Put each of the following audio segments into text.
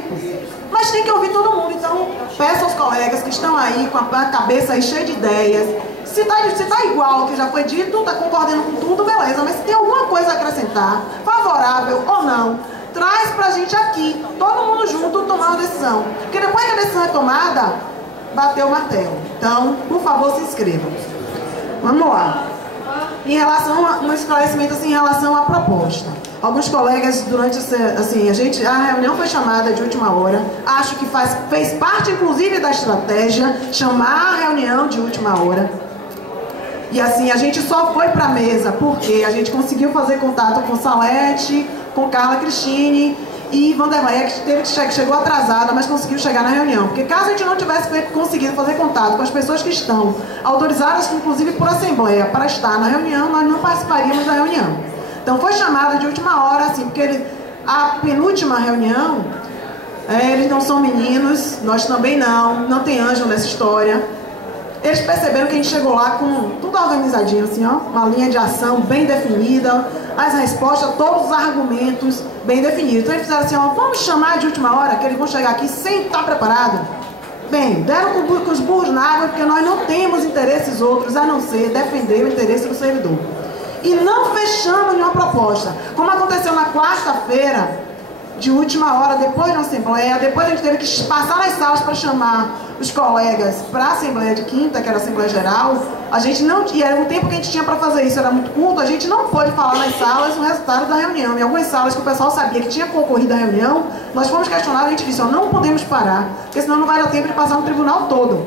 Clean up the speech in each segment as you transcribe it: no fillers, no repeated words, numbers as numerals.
tempo. Mas tem que ouvir todo mundo. Então, peço aos colegas que estão aí com a cabeça aí cheia de ideias. Se tá igual ao que já foi dito, tá concordando com tudo, beleza. Mas se tem alguma coisa a acrescentar, favorável ou não, traz pra gente aqui, todo mundo junto, tomar uma decisão. Porque depois que a decisão é tomada, bateu o martelo. Então, por favor, se inscrevam. Vamos lá. Em relação a um esclarecimento assim, em relação à proposta. Alguns colegas, durante a reunião foi chamada de última hora. Acho que fez parte, inclusive, da estratégia chamar a reunião de última hora. E assim, a gente só foi para a mesa porque a gente conseguiu fazer contato com Salete, com Carla Cristine e Vanderleia, que chegou atrasada, mas conseguiu chegar na reunião. Porque caso a gente não tivesse conseguido fazer contato com as pessoas que estão autorizadas, inclusive por assembleia, para estar na reunião, nós não participaríamos da reunião. Então foi chamada de última hora, assim, porque a penúltima reunião, eles não são meninos, nós também não tem anjo nessa história. Eles perceberam que a gente chegou lá com tudo organizadinho, assim, ó, uma linha de ação bem definida, as respostas, todos os argumentos bem definidos. Então eles fizeram assim, ó, vamos chamar de última hora, que eles vão chegar aqui sem estar preparados. Bem, deram com os burros na água, porque nós não temos interesses outros, a não ser defender o interesse do servidor. E não fechamos nenhuma proposta. Como aconteceu na quarta-feira, de última hora, depois da assembleia, depois a gente teve que passar nas salas para chamar os colegas para a assembleia de quinta, que era a assembleia geral. A gente não, e era o tempo que a gente tinha para fazer isso, era muito curto, a gente não pôde falar nas salas o resultado da reunião. Em algumas salas que o pessoal sabia que tinha concorrido à reunião, nós fomos questionados, a gente disse, ó, não podemos parar, porque senão não vai dar tempo de passar no tribunal todo.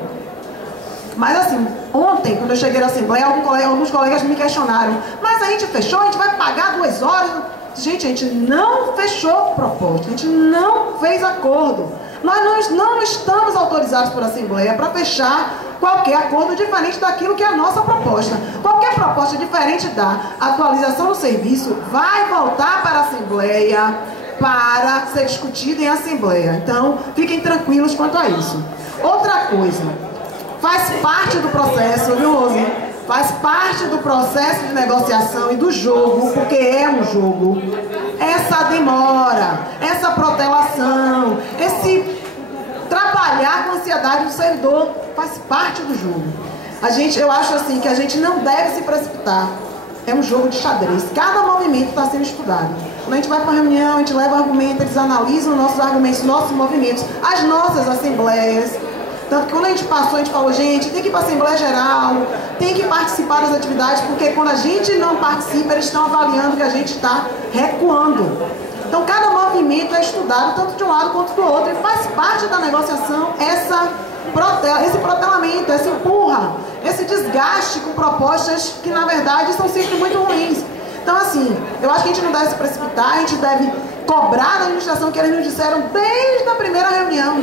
Mas assim, ontem, quando eu cheguei na assembleia, alguns colegas me questionaram, mas a gente fechou, a gente vai pagar 2 horas... Gente, a gente não fechou proposta, a gente não fez acordo. Nós não estamos autorizados por Assembleia para fechar qualquer acordo diferente daquilo que é a nossa proposta. Qualquer proposta diferente da atualização do serviço vai voltar para a Assembleia para ser discutida em Assembleia. Então, fiquem tranquilos quanto a isso. Outra coisa, faz parte do processo, viu, Rose? Faz parte do processo de negociação e do jogo, porque é um jogo. Essa demora, essa protelação, esse trabalhar com a ansiedade do servidor faz parte do jogo. Eu acho assim que a gente não deve se precipitar. É um jogo de xadrez. Cada movimento está sendo estudado. Quando a gente vai para uma reunião, a gente leva argumentos, eles analisam nossos argumentos, nossos movimentos, as nossas assembleias. Tanto que quando a gente passou, a gente falou, gente, tem que ir para a Assembleia Geral, tem que participar das atividades, porque quando a gente não participa, eles estão avaliando que a gente está recuando. Então, cada movimento é estudado, tanto de um lado quanto do outro, e faz parte da negociação esse protelamento, essa empurra, esse desgaste com propostas que, na verdade, são sempre muito ruins. Então, assim, eu acho que a gente não deve se precipitar, a gente deve cobrar da administração que eles nos disseram desde a primeira reunião.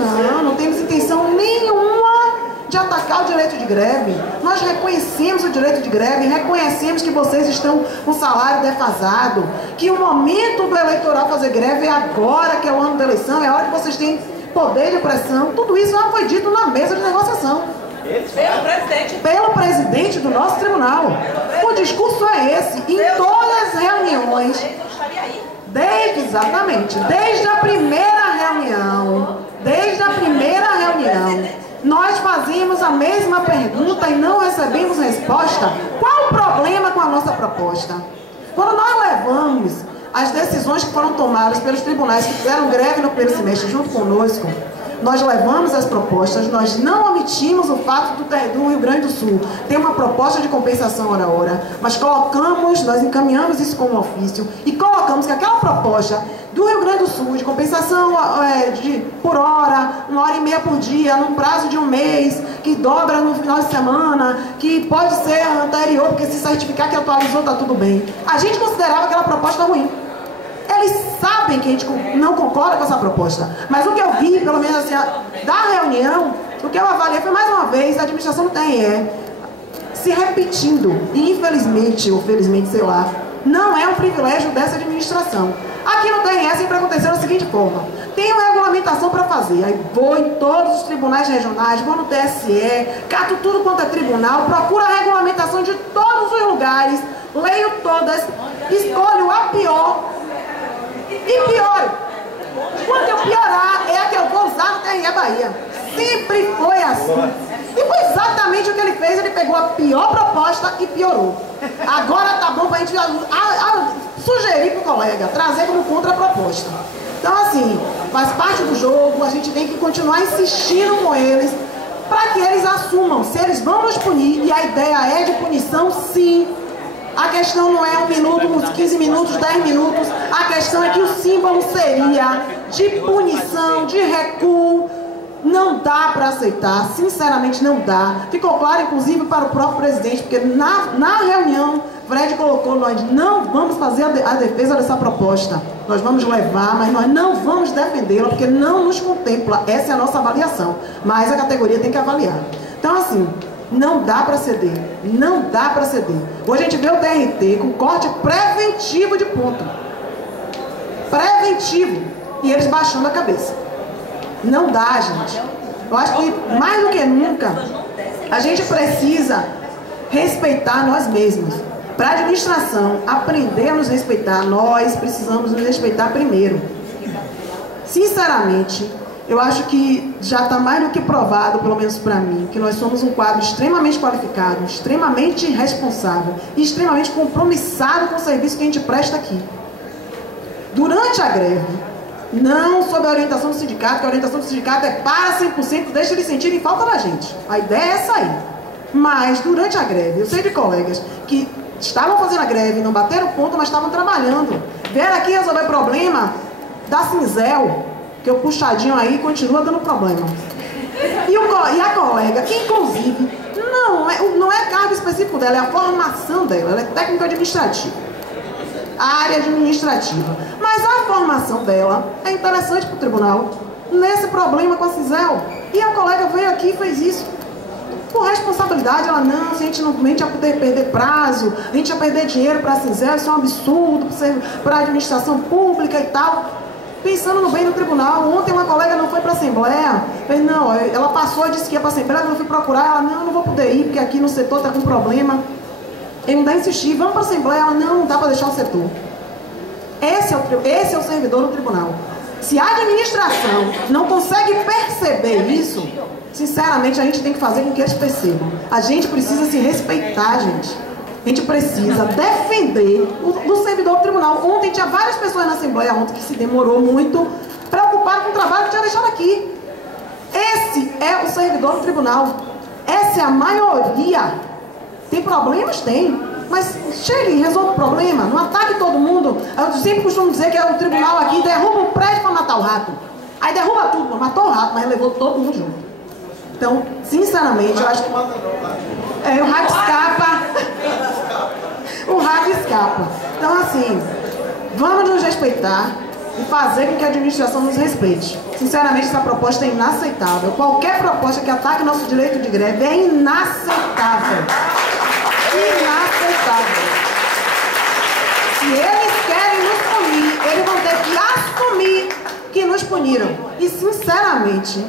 Não temos intenção nenhuma de atacar o direito de greve. Nós reconhecemos o direito de greve, reconhecemos que vocês estão com salário defasado, que o momento do eleitoral fazer greve é agora, que é o ano da eleição, é a hora que vocês têm poder de pressão. Tudo isso já foi dito na mesa de negociação. Pelo presidente do nosso tribunal. O discurso é esse. Em todas as reuniões, desde a primeira reunião, nós fazíamos a mesma pergunta e não recebemos resposta. Qual o problema com a nossa proposta? Quando nós levamos as decisões que foram tomadas pelos tribunais que fizeram greve no primeiro semestre junto conosco, nós levamos as propostas, nós não omitimos o fato do Rio Grande do Sul ter uma proposta de compensação hora a hora, mas nós encaminhamos isso como ofício e colocamos que aquela proposta do Rio Grande do Sul, de compensação por hora, 1h30 por dia, num prazo de 1 mês, que dobra no final de semana, que pode ser anterior, porque se certificar que atualizou, está tudo bem. A gente considerava aquela proposta ruim. Eles sabem que a gente não concorda com essa proposta. Mas o que eu vi, pelo menos assim, da reunião, o que eu avaliei foi mais uma vez a administração do TRE se repetindo. E infelizmente, ou felizmente, sei lá, não é um privilégio dessa administração. Aqui no TRE sempre aconteceu da seguinte forma: tem uma regulamentação para fazer, aí vou em todos os tribunais regionais, vou no TSE, cato tudo quanto é tribunal, procuro a regulamentação de todos os lugares, leio todas, escolho a pior e pioro. Quando eu piorar, é a usar no TRE Bahia. Sempre foi assim. E foi exatamente o que ele fez. Ele pegou a pior proposta e piorou. Agora tá bom pra gente sugerir pro colega, trazer como contraproposta. Então assim, faz parte do jogo, a gente tem que continuar insistindo com eles para que eles assumam se eles vão nos punir, e a ideia é de punição sim. A questão não é 1 minuto, uns 15 minutos, 10 minutos, a questão é que o símbolo seria de punição, de recuo. Não dá para aceitar, sinceramente não dá. Ficou claro, inclusive, para o próprio presidente, porque na reunião, Fred colocou, nós não vamos fazer a defesa dessa proposta. Nós vamos levar, mas nós não vamos defendê-la, porque não nos contempla. Essa é a nossa avaliação. Mas a categoria tem que avaliar. Então, assim, não dá para ceder. Não dá para ceder. Hoje a gente vê o TRT com corte preventivo de ponto. Preventivo. E eles baixando a cabeça. Não dá, gente. Eu acho que, mais do que nunca, a gente precisa respeitar nós mesmos. Para a administração aprender a nos respeitar, nós precisamos nos respeitar primeiro. Sinceramente, eu acho que já está mais do que provado, pelo menos para mim, que nós somos um quadro extremamente qualificado, extremamente responsável e extremamente compromissado com o serviço que a gente presta aqui. Durante a greve, não sob a orientação do sindicato, que a orientação do sindicato é para 100%, deixa eles sentirem falta da gente. A ideia é essa aí. Mas, durante a greve, eu sei de colegas que estavam fazendo a greve, não bateram ponto, mas estavam trabalhando. Vieram aqui resolver problema da Cinzel, que o puxadinho aí continua dando problema. E a colega, que inclusive não é cargo específico dela, é a formação dela, ela é técnica administrativa. A área administrativa. Mas a formação dela é interessante para o tribunal nesse problema com a Cinzel. E a colega veio aqui e fez isso. Por responsabilidade, ela não, se a gente ia poder perder prazo, a gente ia perder dinheiro para a Cinzel, isso é um absurdo para a administração pública e tal. Pensando no bem do tribunal. Ontem uma colega não foi para a Assembleia, fez, não, ela passou e disse que ia para a Assembleia, eu fui procurar, ela, não vou poder ir, porque aqui no setor está com problema. Ele ainda insistiu, vamos para a Assembleia, ela, não dá para deixar o setor. Esse é o servidor do tribunal. Se a administração não consegue perceber isso, sinceramente a gente tem que fazer com que eles percebam. A gente precisa se respeitar, gente. A gente precisa defender o servidor do tribunal. Ontem tinha várias pessoas na Assembleia ontem que se demorou muito, preocupadas com o trabalho que tinha deixado aqui. Esse é o servidor do tribunal. Essa é a maioria. Tem problemas? Tem. Mas chegue e resolva o problema. Não ataque todo mundo. Eu sempre costumo dizer que é o tribunal aqui derruba um prédio para matar o rato. Aí derruba tudo, matou o rato, mas levou todo mundo junto. Então, sinceramente, eu acho que... o rato escapa. O rato escapa. Então, assim, vamos nos respeitar e fazer com que a administração nos respeite. Sinceramente, essa proposta é inaceitável. Qualquer proposta que ataque nosso direito de greve é inaceitável. Inaceitável. Se eles querem nos punir, eles vão ter que assumir que nos puniram. E, sinceramente,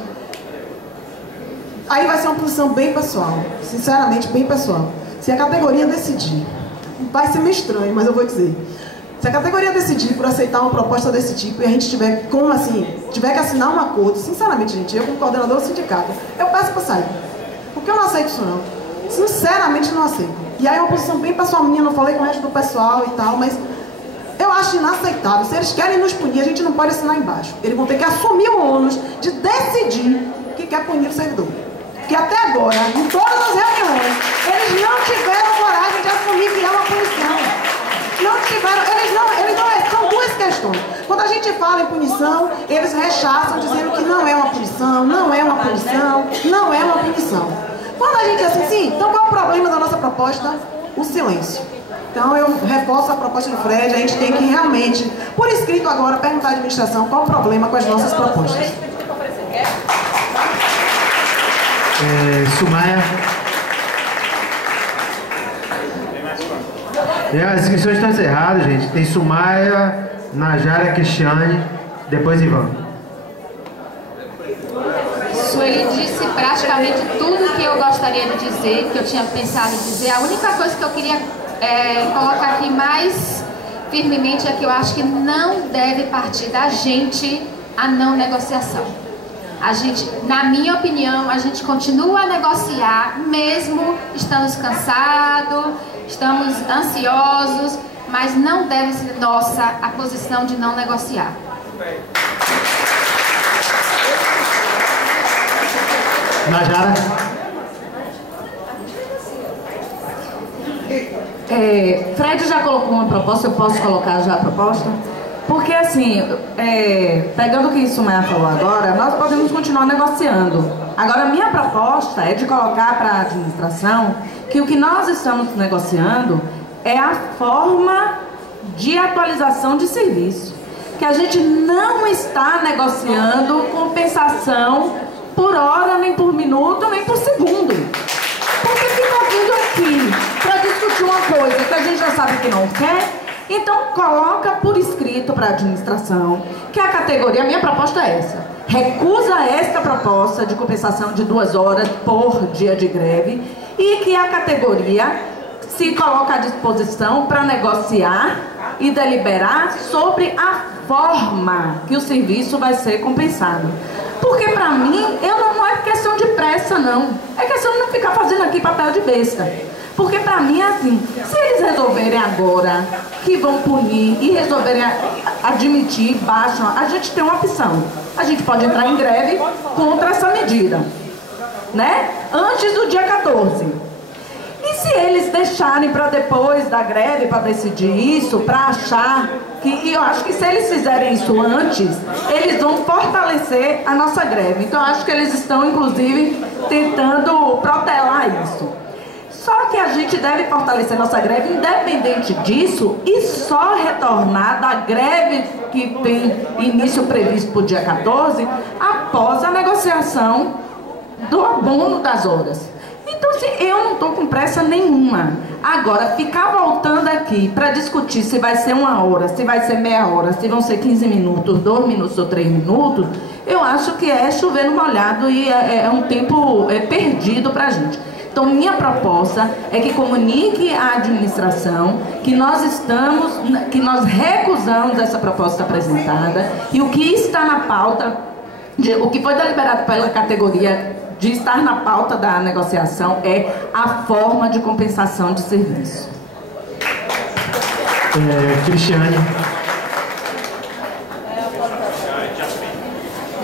aí vai ser uma posição bem pessoal. Sinceramente, bem pessoal. Se a categoria decidir, vai ser meio estranho, mas eu vou dizer. Se a categoria decidir por aceitar uma proposta desse tipo e a gente tiver que assinar um acordo, sinceramente, gente, eu como coordenador do sindicato, eu peço para sair. Porque eu não aceito isso não. Sinceramente não aceito. E aí é uma posição bem pessoal minha, não falei com o resto do pessoal e tal, mas eu acho inaceitável. Se eles querem nos punir, a gente não pode assinar embaixo. Eles vão ter que assumir o ônus de decidir que quer punir o servidor. Porque até agora, em todas as reuniões, eles não tiveram coragem de assumir que é uma punição. Não tiveram, são duas questões. Quando a gente fala em punição, eles rechaçam dizendo que não é uma punição, não é uma punição, não é uma punição. Quando a gente diz assim, sim, então qual é o problema da nossa proposta? O silêncio. Então eu reforço a proposta do Fred, a gente tem que realmente, por escrito agora, perguntar à administração qual o problema com as nossas propostas. Sumaia. As inscrições estão encerradas, gente. Tem Sumaia, Najara, Cristiane, depois Ivan. Sueli disse praticamente tudo que eu gostaria de dizer, que eu tinha pensado em dizer. A única coisa que eu queria colocar aqui mais firmemente é que eu acho que não deve partir da gente a não negociação. A gente, na minha opinião, a gente continua a negociar, mesmo estamos cansados, estamos ansiosos, mas não deve ser nossa a posição de não negociar. Najara? Fred já colocou uma proposta, eu posso colocar já a proposta? Porque assim, pegando o que Sumaya falou agora, nós podemos continuar negociando. Agora, a minha proposta é de colocar para a administração que o que nós estamos negociando é a forma de atualização de serviço. Que a gente não está negociando compensação por hora, nem por minuto, nem por segundo. Porque fica vindo aqui para discutir uma coisa que a gente já sabe que não quer. Então, coloca por escrito para a administração que a categoria, a minha proposta é essa, recusa esta proposta de compensação de 2 horas por dia de greve e que a categoria se coloca à disposição para negociar e deliberar sobre a forma que o serviço vai ser compensado. Porque para mim, não é questão de pressa não, é questão de não ficar fazendo aqui papel de besta. Porque para mim é assim, se eles resolverem agora que vão punir e resolverem admitir, baixam, a gente tem uma opção. A gente pode entrar em greve contra essa medida, né? Antes do dia 14. E se eles deixarem para depois da greve, para decidir isso, para achar que... E eu acho que se eles fizerem isso antes, eles vão fortalecer a nossa greve. Então eu acho que eles estão, inclusive, tentando protelar isso. Só que a gente deve fortalecer nossa greve independente disso e só retornar da greve que tem início previsto para o dia 14 após a negociação do abono das horas. Então, assim, eu não estou com pressa nenhuma. Agora, ficar voltando aqui para discutir se vai ser 1 hora, se vai ser meia hora, se vão ser 15 minutos, 2 minutos ou 3 minutos, eu acho que é chover no molhado e é um tempo perdido para a gente. Então, minha proposta é que comunique à administração que nós recusamos essa proposta apresentada e o que está na pauta, o que foi deliberado pela categoria de estar na pauta da negociação é a forma de compensação de serviço. Cristiane.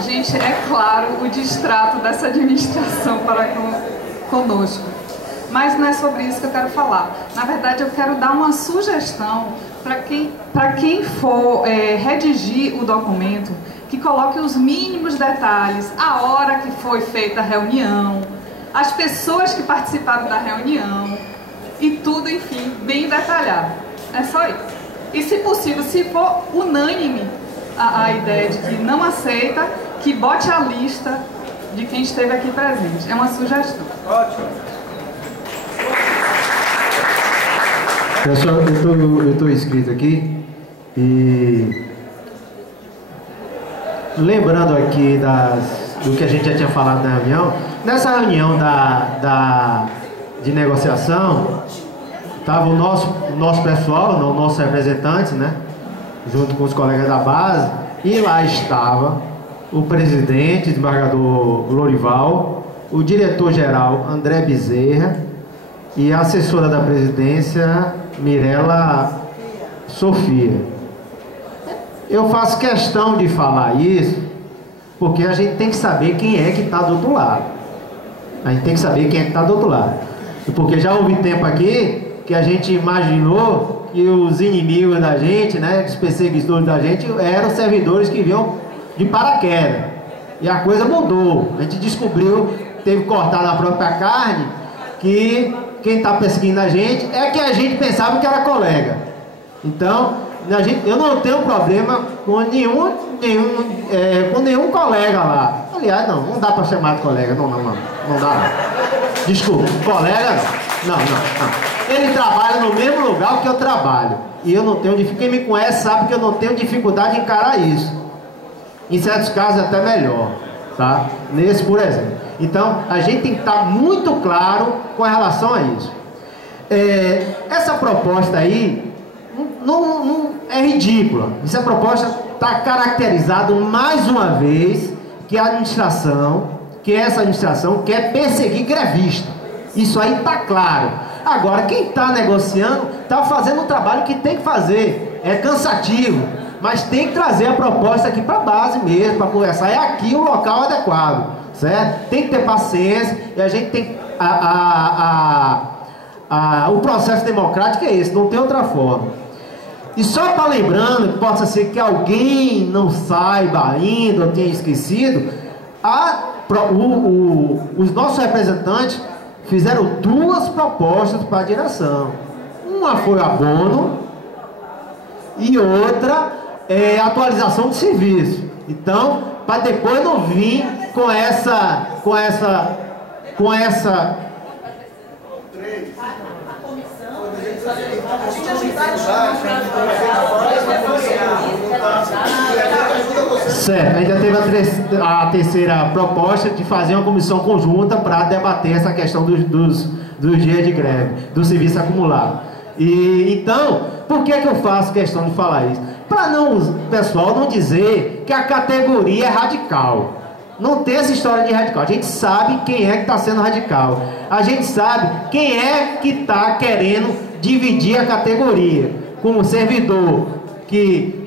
Gente, é claro o distrato dessa administração para conosco, mas não é sobre isso que eu quero falar. Na verdade, eu quero dar uma sugestão para quem for redigir o documento, que coloque os mínimos detalhes, a hora que foi feita a reunião, as pessoas que participaram da reunião e tudo, enfim, bem detalhado. É só isso. E se possível, se for unânime a ideia de que não aceita, que bote a lista de quem esteve aqui presente. É uma sugestão. Ótimo. Pessoal, eu estou inscrito aqui e lembrando aqui do que a gente já tinha falado na reunião. Nessa reunião de negociação, estava o nosso pessoal, o nosso representante, né, junto com os colegas da base, e lá estava o presidente, desembargador Lorival, o diretor-geral André Bezerra e a assessora da presidência Mirela Sofia. Eu faço questão de falar isso porque a gente tem que saber quem é que está do outro lado. A gente tem que saber quem é que está do outro lado. Porque já houve tempo aqui que a gente imaginou que os inimigos da gente, né, os perseguidores da gente, eram servidores que vinham de paraquedas. E a coisa mudou. A gente descobriu, teve que cortar na própria carne, que quem está perseguindo a gente é que a gente pensava que era colega. Então, eu não tenho problema com nenhum colega lá. Aliás, não dá para chamar de colega. Não dá não. Desculpa, colega não. Ele trabalha no mesmo lugar que eu trabalho. E eu não tenho dificuldade. Quem me conhece sabe que eu não tenho dificuldade em encarar isso. Em certos casos até melhor, tá? Nesse, por exemplo. Então, a gente tem que estar muito claro com relação a isso. Essa proposta aí não é ridícula. Essa proposta está caracterizada mais uma vez que essa administração quer perseguir grevista. Isso aí está claro. Agora, quem está negociando está fazendo o trabalho que tem que fazer. É cansativo, mas tem que trazer a proposta aqui para a base mesmo, para conversar. É aqui o local adequado, certo? Tem que ter paciência e a gente tem... o processo democrático é esse, não tem outra forma. E só para lembrando, que possa ser que alguém não saiba ainda ou tenha esquecido, os nossos representantes fizeram 2 propostas para a direção. Uma foi abono e outra é atualização de serviço. Então, para depois não vir com essa certo, ainda teve a terceira proposta de fazer uma comissão conjunta para debater essa questão dos dias de greve, do serviço acumulado. E então, por que eu faço questão de falar isso? Para o pessoal não dizer que a categoria é radical. Não tem essa história de radical. A gente sabe quem é que está sendo radical. A gente sabe quem é que está querendo dividir a categoria. Como servidor que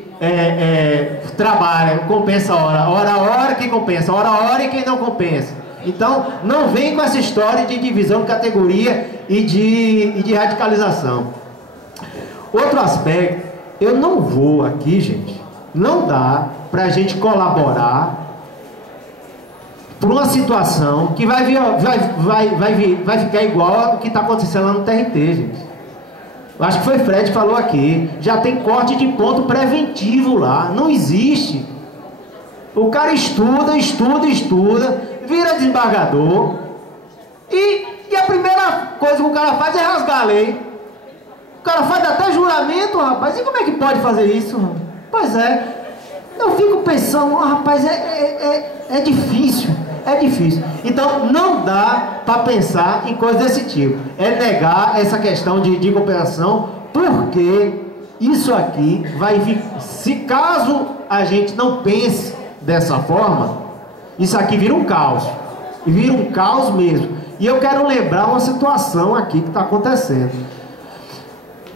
trabalha, compensa hora que compensa, hora e quem não compensa. Então, não vem com essa história de divisão de categoria e de radicalização. Outro aspecto, eu não vou aqui, gente, não dá para a gente colaborar por uma situação que vai ficar igual ao que está acontecendo lá no TRT, gente. Eu acho que foi Fred que falou aqui. Já tem corte de ponto preventivo lá. Não existe. O cara estuda, vira desembargador e a primeira coisa que o cara faz é rasgar a lei. O cara faz até juramento, rapaz. E como é que pode fazer isso? Pois é. Eu fico pensando, rapaz, é difícil. É difícil. Então, não dá para pensar em coisas desse tipo. É negar essa questão de cooperação, porque isso aqui vai vir... Se caso a gente não pense dessa forma, isso aqui vira um caos. E vira um caos mesmo. E eu quero lembrar uma situação aqui que está acontecendo.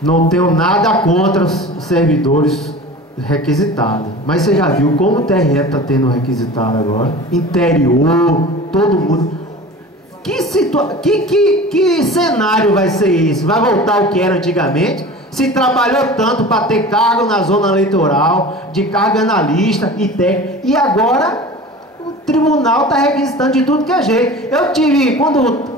Não tenho nada contra os servidores requisitado, mas você já viu como o TRE está tendo requisitado agora? Interior, todo mundo. Que cenário vai ser esse? Vai voltar o que era antigamente? Se trabalhou tanto para ter cargo na zona eleitoral, de cargo analista e técnico, e agora o tribunal está requisitando de tudo que é jeito. Eu tive, quando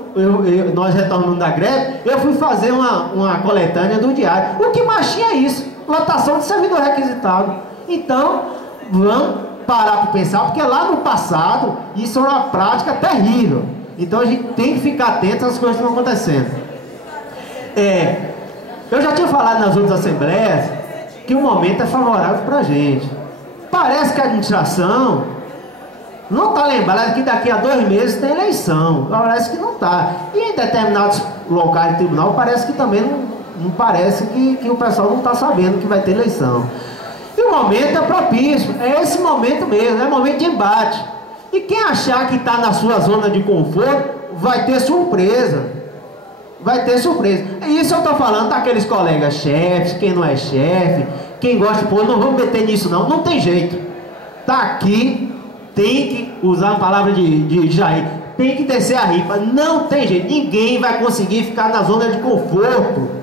nós retornamos da greve, eu fui fazer uma coletânea do diário. O que mais tinha isso? Lotação de servidor requisitado. Então, vamos parar para pensar, porque lá no passado, isso é uma prática terrível. Então, a gente tem que ficar atento às coisas que estão acontecendo. Eu já tinha falado nas outras assembleias que o momento é favorável para a gente. Parece que a administração não está lembrada que daqui a 2 meses tem eleição. Parece que não está. E em determinados locais do tribunal, parece que também não parece que o pessoal não está sabendo que vai ter eleição. E o momento é propício, é esse momento mesmo, é momento de embate. E quem achar que está na sua zona de conforto, vai ter surpresa. Vai ter surpresa. E isso eu estou falando daqueles colegas chefes, quem não é chefe, quem gosta de pôr, não vamos meter nisso não, não tem jeito. Está aqui, tem que usar a palavra de Jair, tem que descer a ripa, não tem jeito, ninguém vai conseguir ficar na zona de conforto.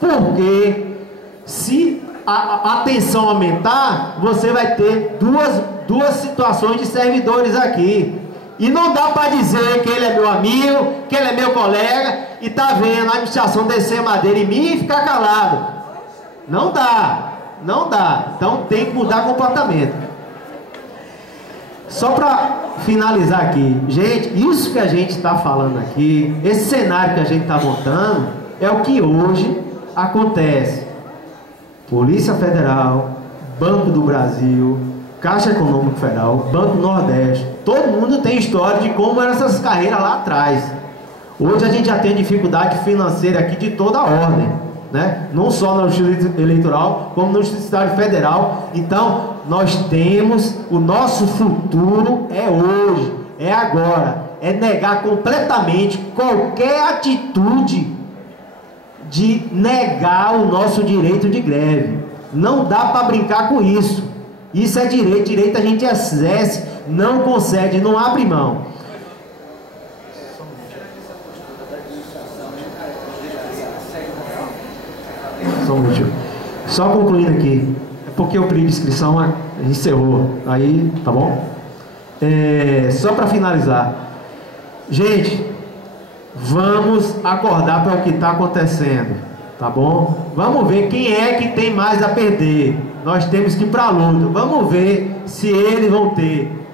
Porque se a tensão aumentar, você vai ter duas situações de servidores aqui. E não dá para dizer que ele é meu amigo, que ele é meu colega, e tá vendo a administração descer madeira em mim e ficar calado. Não dá, não dá. Então tem que mudar comportamento. Só para finalizar aqui, gente, isso que a gente está falando aqui, esse cenário que a gente está montando, é o que hoje acontece. Polícia Federal, Banco do Brasil, Caixa Econômica Federal, Banco Nordeste, todo mundo tem história de como eram essas carreiras lá atrás. Hoje a gente já tem dificuldade financeira aqui de toda a ordem, né? Não só na Justiça Eleitoral, como no Judiciário Federal. Então, nós temos, o nosso futuro é hoje, é agora, é negar completamente qualquer atitude de negar o nosso direito de greve. Não dá para brincar com isso. Isso é direito, direito a gente exerce, não concede, não abre mão. Só concluindo aqui, é porque o período de inscrição encerrou, aí, tá bom? Só para finalizar, gente, vamos acordar para o que está acontecendo, tá bom? Vamos ver quem é que tem mais a perder. Nós temos que ir para a luta. Vamos ver se eles vão ter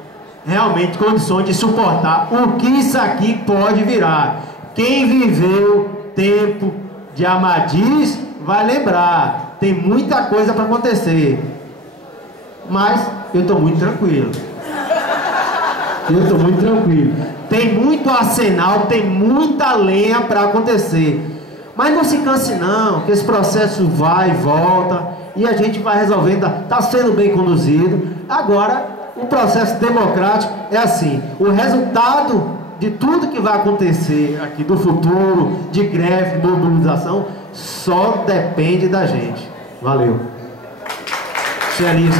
realmente condições de suportar o que isso aqui pode virar. Quem viveu tempo de Amadis vai lembrar, tem muita coisa para acontecer, mas eu estou muito tranquilo. Tem muito arsenal, tem muita lenha para acontecer, mas não se canse não, que esse processo vai e volta e a gente vai resolvendo. Está sendo bem conduzido. Agora o processo democrático é assim, o resultado de tudo que vai acontecer aqui do futuro, de greve, mobilização, só depende da gente. Valeu. Gente,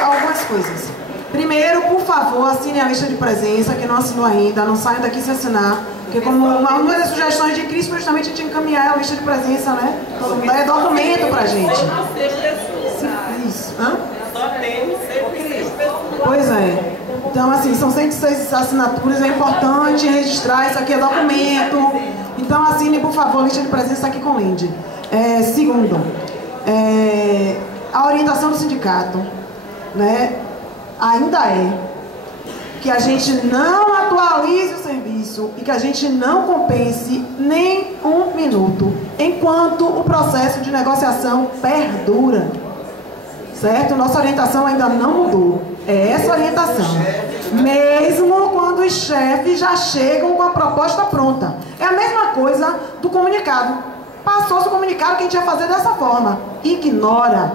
algumas coisas. Primeiro, por favor, assine a lista de presença, que não assinou ainda, não saiam daqui sem assinar, porque como uma das sugestões de Cris, justamente a gente encaminhar a lista de presença, né? Todo mundo é documento pra gente. Isso. Hã? Pois é. Então, assim, são 106 assinaturas, é importante registrar, isso aqui é documento. Então, assine, por favor, a lista de presença aqui com o Lindy. Segundo, a orientação do sindicato, né, ainda é que a gente não atualize o serviço e que a gente não compense nem um minuto, enquanto o processo de negociação perdura. Certo? Nossa orientação ainda não mudou. É essa orientação. Mesmo quando os chefes já chegam com a proposta pronta. É a mesma coisa do comunicado. Passou-se o comunicado que a gente ia fazer dessa forma. Ignora.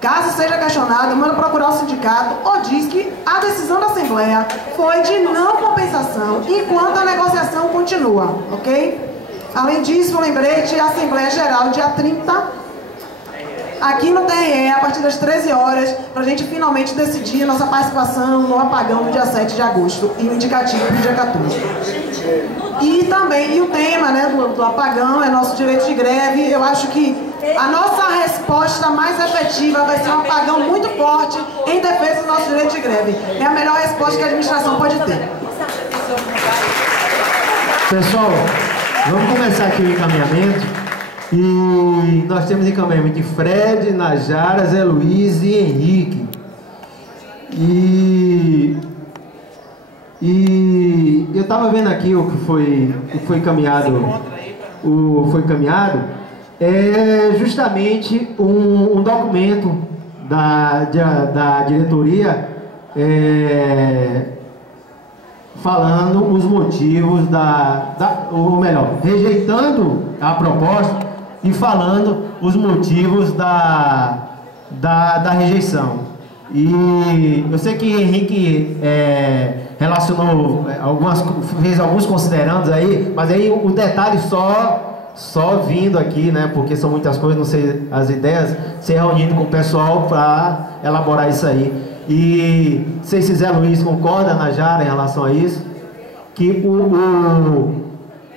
Caso seja questionado, manda procurar o sindicato ou diz que a decisão da Assembleia foi de não compensação enquanto a negociação continua. Ok? Além disso, lembrete, a Assembleia Geral, dia 30, aqui no TRE, a partir das 13 horas, para a gente finalmente decidir a nossa participação no apagão no dia 7 de agosto e o indicativo para o dia 14. E também, o tema, né, do apagão é nosso direito de greve. Eu acho que a nossa resposta mais efetiva vai ser um apagão muito forte em defesa do nosso direito de greve. É a melhor resposta que a administração pode ter. Pessoal, vamos começar aqui o encaminhamento. E nós temos encaminhamento de Fred, Najara, Zé Luiz e Henrique. E eu estava vendo aqui o que foi encaminhado. Foi encaminhado é justamente um documento da diretoria falando os motivos ou melhor, rejeitando a proposta e falando os motivos da rejeição. E eu sei que Henrique relacionou fez alguns considerandos aí, mas aí o detalhe só vindo aqui, né? Porque são muitas coisas, não sei as ideias, se reunindo com o pessoal para elaborar isso aí. E não sei se Zé Luiz concorda, Najara, em relação a isso, que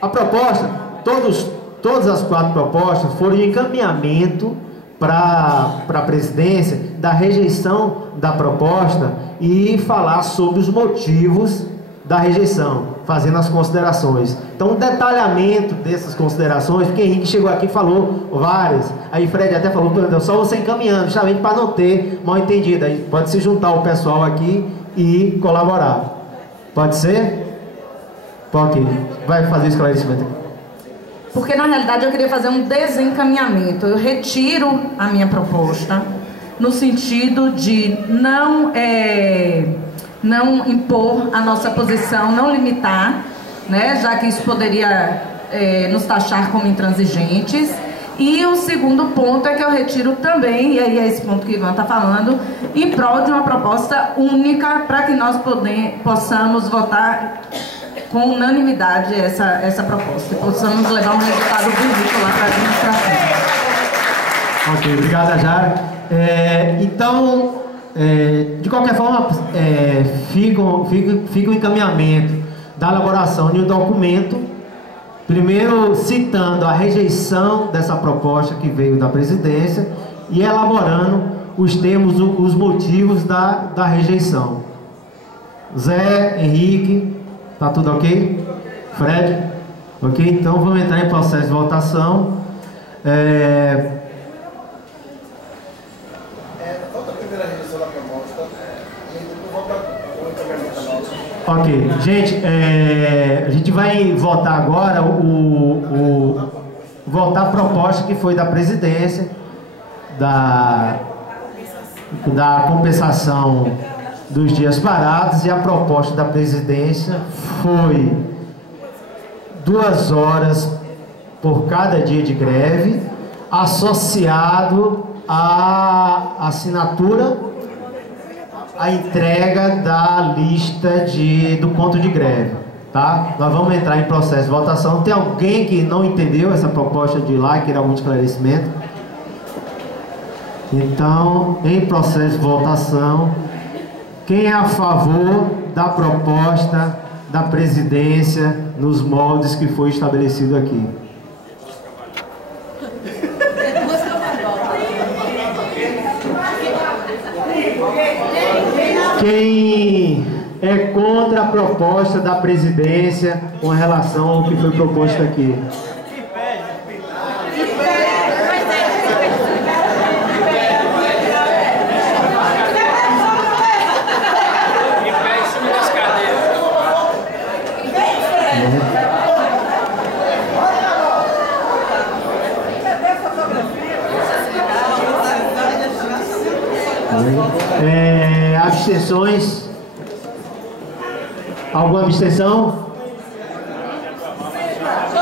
a proposta, todas as 4 propostas foram de encaminhamento para a presidência da rejeição da proposta e falar sobre os motivos da rejeição, fazendo as considerações. Então, um detalhamento dessas considerações, porque Henrique chegou aqui e falou várias. Aí Fred até falou, só você encaminhando, justamente para não ter mal entendido. Aí pode se juntar o pessoal aqui e colaborar. Pode ser? Pode. Vai fazer o esclarecimento aqui. Porque na realidade eu queria fazer um desencaminhamento. Eu retiro a minha proposta no sentido de não impor a nossa posição, não limitar, né, já que isso poderia nos taxar como intransigentes. E o segundo ponto é que eu retiro também, e aí é esse ponto que o Ivan está falando, em prol de uma proposta única para que nós possamos votar com unanimidade essa proposta e possamos levar um resultado bonito lá para a administração. Ok, obrigada, Jara. Então, de qualquer forma, fica o encaminhamento da elaboração de um documento, primeiro citando a rejeição dessa proposta que veio da presidência e elaborando os termos, os motivos da rejeição. Zé, Henrique, tá tudo ok? Fred? Ok? Então vamos entrar em processo de votação. Volta a primeira rejeição da proposta e depois volta o encaminhamento da nota. Ok, gente, a gente vai votar agora votar a proposta que foi da presidência da compensação dos dias parados, e a proposta da presidência foi 2 horas por cada dia de greve, associado à assinatura, a entrega da lista do ponto de greve, tá? Nós vamos entrar em processo de votação. Tem alguém que não entendeu essa proposta de lá, queira algum esclarecimento? Então, em processo de votação, quem é a favor da proposta da presidência nos moldes que foi estabelecido aqui? Quem é contra a proposta da presidência com relação ao que foi proposto aqui? Abstenções? Alguma abstenção?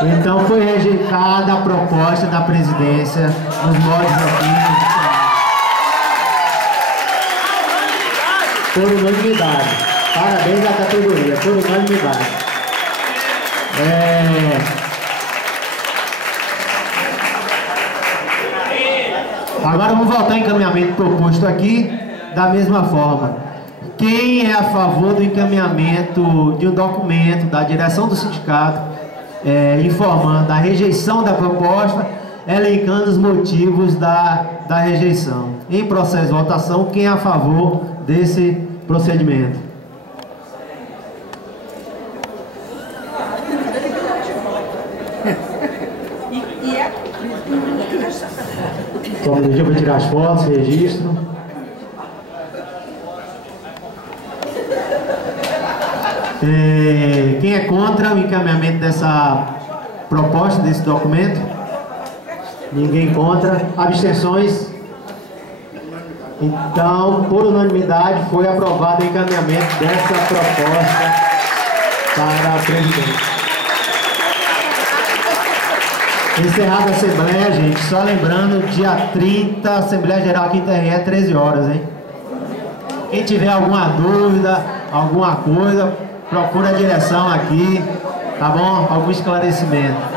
Então foi rejeitada a proposta da presidência nos moldes aqui. Por unanimidade. Parabéns à categoria, por unanimidade. Agora vamos voltar ao encaminhamento proposto aqui da mesma forma. Quem é a favor do encaminhamento de um documento da direção do sindicato informando a rejeição da proposta, elencando os motivos da rejeição? Em processo de votação, quem é a favor desse procedimento? Só um minutinho para tirar as fotos, registro. Quem é contra o encaminhamento dessa proposta, desse documento? Ninguém contra. Abstenções? Então, por unanimidade, foi aprovado o encaminhamento dessa proposta para a presidência. Encerrada a Assembleia, gente, só lembrando, dia 30, Assembleia Geral aqui em TRE, 13 horas, hein? Quem tiver alguma dúvida, alguma coisa, procura a direção aqui, tá bom? Algum esclarecimento.